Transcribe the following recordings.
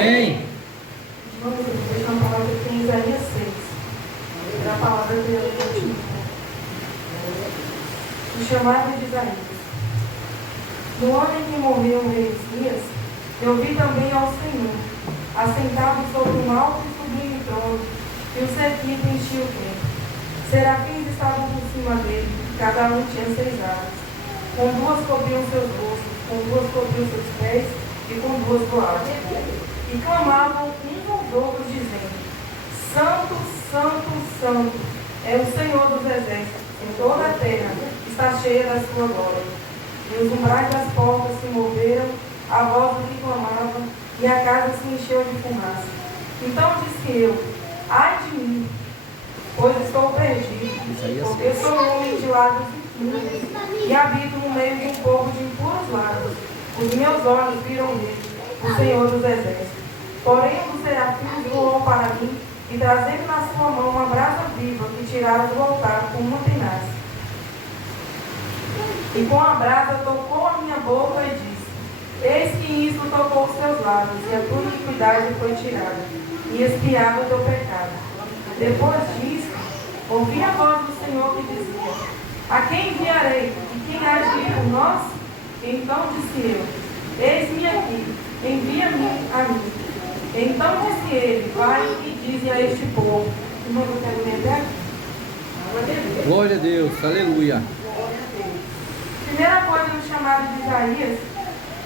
Amém. Vamos deixar uma palavra aqui em Isaías 6. A palavra de Deus continua. O chamado de Isaías. No ano em que morreu o rei Uzias, eu vi também ao Senhor, assentado sobre um alto e sublime trono, e o cerquito enchia o templo. Serafins estavam por cima dele, cada um tinha 6 asas. Com 2 cobriam seus rostos, com 2 cobriam seus pés, e com 2 voavam. E clamavam uns aos outros, dizendo: Santo, Santo, Santo, é o Senhor dos exércitos, em toda a terra está cheia da sua glória. E os umbrais das portas se moveram, a voz do que clamava, e a casa se encheu de fumaça. Então disse eu: ai de mim, pois estou perdido, porque sou um homem de lábios impuros, e habito no meio de um povo de impuros lábios. Os meus olhos viram ele, o Senhor dos exércitos. Porém um dos serafins voou para mim, e trazendo na sua mão uma brasa viva, que tirara do altar com uma tenaz. E com a brasa tocou a minha boca e disse: eis que isso tocou os seus lábios, e a tua iniquidade foi tirada, e expiado o teu pecado. Depois disso, ouvi a voz do Senhor que dizia: a quem enviarei? E quem há de ir por nós? Então disse eu: eis-me aqui, envia-me a mim. Então disse ele: vai e dize a este povo. Irmão, eu quero ler aqui. Glória a Deus, aleluia. Primeira coisa no chamado de Isaías,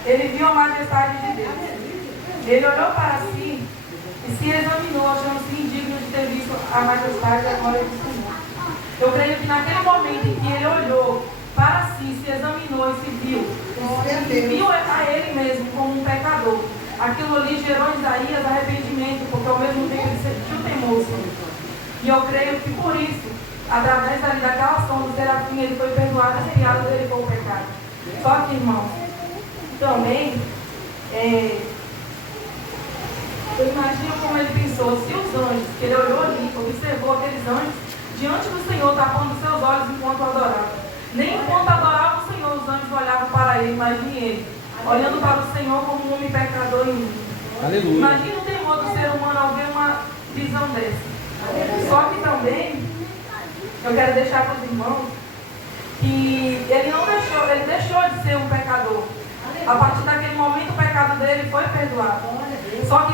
ele viu a majestade de Deus. Ele olhou para si e se examinou, achando-se indigno de ter visto a majestade e a glória do Senhor. Eu creio que naquele momento em que ele olhou para si, se examinou e se viu a ele mesmo como um pecador. Aquilo ali gerou em Isaías arrependimento, porque ao mesmo tempo ele sentiu temor, Senhor. E eu creio que por isso, através daquela ação do serafim, ele foi perdoado, expiado dele com o pecado. Só que, irmão, também, eu imagino como ele pensou, se os anjos, que ele olhou ali, observou aqueles anjos, diante do Senhor, tapando seus olhos enquanto adorava. Nem enquanto adorava o Senhor, os anjos olhavam para ele, imagine ele, olhando para o Senhor como um homem pecador e imundo. Aleluia. Imagine o temor do ser humano ao ver uma visão dessa. Só que também, eu quero deixar para os irmãos que ele deixou de ser um pecador. A partir daquele momento, o pecado dele foi perdoado. Só que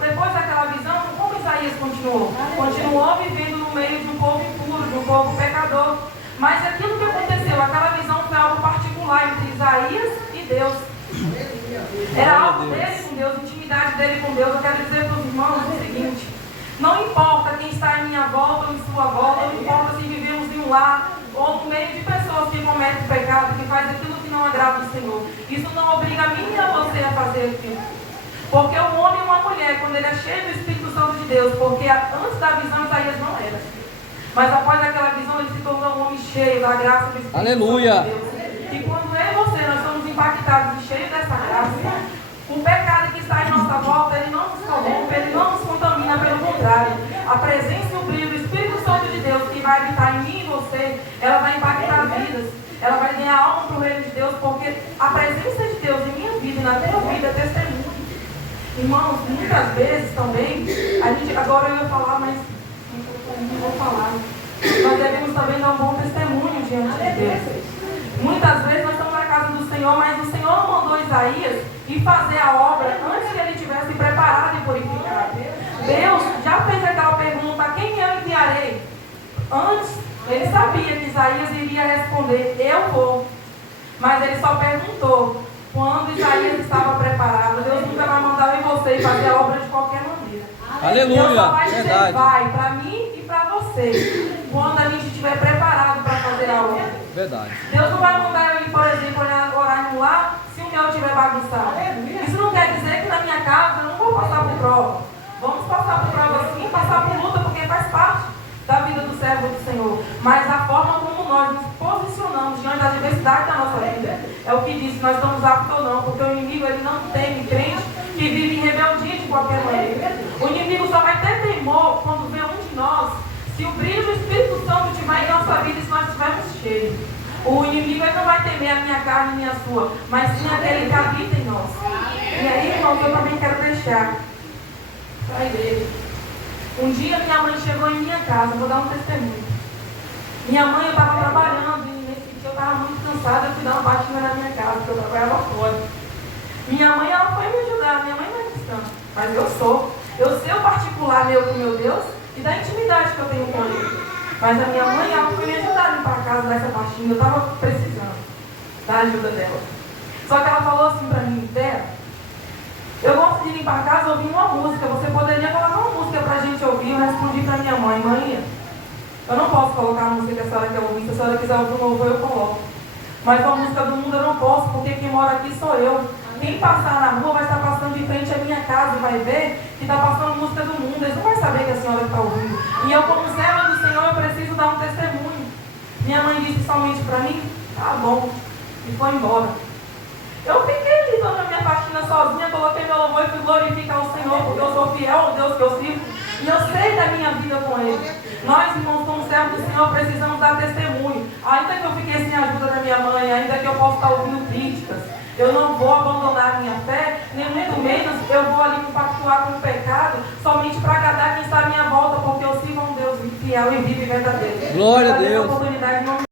depois daquela visão, como Isaías continuou? Continuou vivendo no meio de um povo impuro, de um povo pecador. Mas aquilo que aconteceu, aquela visão foi algo particular entre Isaías e Deus. Era algo dele com Deus, intimidade dele com Deus. Eu quero dizer para os irmãos o seguinte: não importa quem está em minha volta ou em sua volta, não importa se vivemos em um lar ou no meio de pessoas que cometem pecado, que fazem aquilo que não agrada o Senhor. Isso não obriga a mim e a você a fazer aquilo. Porque um homem e uma mulher, quando ele é cheio do Espírito Santo de Deus, porque antes da visão Isaías não era, mas após aquela visão ele se tornou um homem cheio da graça do Espírito Aleluia. Santo de Deus. E quando eu e você, nós somos impactados e cheios dessa graça, o pecado que está em nossa volta, ele não nos corrompe, ele não nos contamina, pelo contrário. A presença e o brilho do Espírito Santo de Deus que vai habitar em mim e você, ela vai impactar vidas. Ela vai ganhar alma para o reino de Deus, porque a presença de Deus em minha vida e na tua vida é testemunho. Irmãos, muitas vezes também, agora eu ia falar, mas não vou falar. Nós devemos também dar um bom testemunho diante de Deus. Muitas vezes nós estamos na casa do Senhor, mas o Senhor mandou Isaías ir fazer a obra antes que ele tivesse preparado e purificado. Deus já fez aquela pergunta: a quem eu enviarei? Antes, ele sabia que Isaías iria responder: eu vou. Mas ele só perguntou quando Isaías estava preparado. Deus nunca vai mandar eu e você ir fazer a obra de qualquer maneira. Aleluia. Deus só vai dizer: verdade. vai, para mim e para você, quando a gente estiver preparado para fazer a obra. Verdade. Deus não vai mandar eu ir, por exemplo, orar no lar se o meu estiver bagunçado. Isso não quer dizer que na minha casa eu não vou passar por prova. Vamos passar por prova sim, passar por luta, porque faz parte da vida do servo do Senhor. Mas a forma como nós nos posicionamos diante da diversidade da nossa vida é o que diz se nós estamos aptos ou não. Porque o inimigo, ele não teme crente que vive em rebeldia de qualquer maneira. O inimigo só vai ter temor quando vê um de nós, se o brilho do Espírito Santo estiver em nossa vida e se nós estivermos cheios. O inimigo, ele não vai temer a minha carne nem a sua, mas sim aquele que habita em nós. E aí, irmãos, eu também quero deixar para a igreja. Um dia minha mãe chegou em minha casa, vou dar um testemunho. Minha mãe, eu estava trabalhando e nesse dia eu estava muito cansada, eu fui dar uma batida na minha casa, porque eu trabalhava fora. Minha mãe, ela foi me ajudar, minha mãe não é cristã, mas eu sou. Eu sei o particular meu com meu Deus e da intimidade que eu tenho com Ele. Mas a minha mãe, ela foi me ajudar a limpar a casa dessa baixinha, eu estava precisando da ajuda dela. Só que ela falou assim para mim, Vera, eu gosto de limpar a casa ouvindo uma música, você poderia colocar uma música para a gente ouvir? Eu respondi para minha mãe, mãe, eu não posso colocar a música que a senhora quer ouvir, se a senhora quiser ouvir um louvor eu coloco. Mas a música do mundo eu não posso, porque quem mora aqui sou eu. Quem passar na rua vai estar passando de frente à minha casa e vai ver que está passando música do mundo. Eles não vão saber que a senhora está ouvindo. E eu, como serva do Senhor, eu preciso dar um testemunho. Minha mãe disse somente para mim, tá bom, e foi embora. Eu fiquei ali dando a minha faxina sozinha, coloquei meu louvor e fui glorificar o Senhor, porque eu sou fiel ao Deus que eu sirvo. E eu sei da minha vida com Ele. Nós, irmãos, como servos do Senhor, precisamos dar testemunho. Ainda que eu fiquei sem a ajuda da minha mãe, ainda que eu possa estar ouvindo críticas, eu não vou abandonar a minha fé, nem muito menos eu vou ali compactuar com o pecado, somente para agradar quem está à minha volta, porque eu sirvo a um Deus fiel e vivo e verdadeiro. Glória a Deus. Oportunidade, não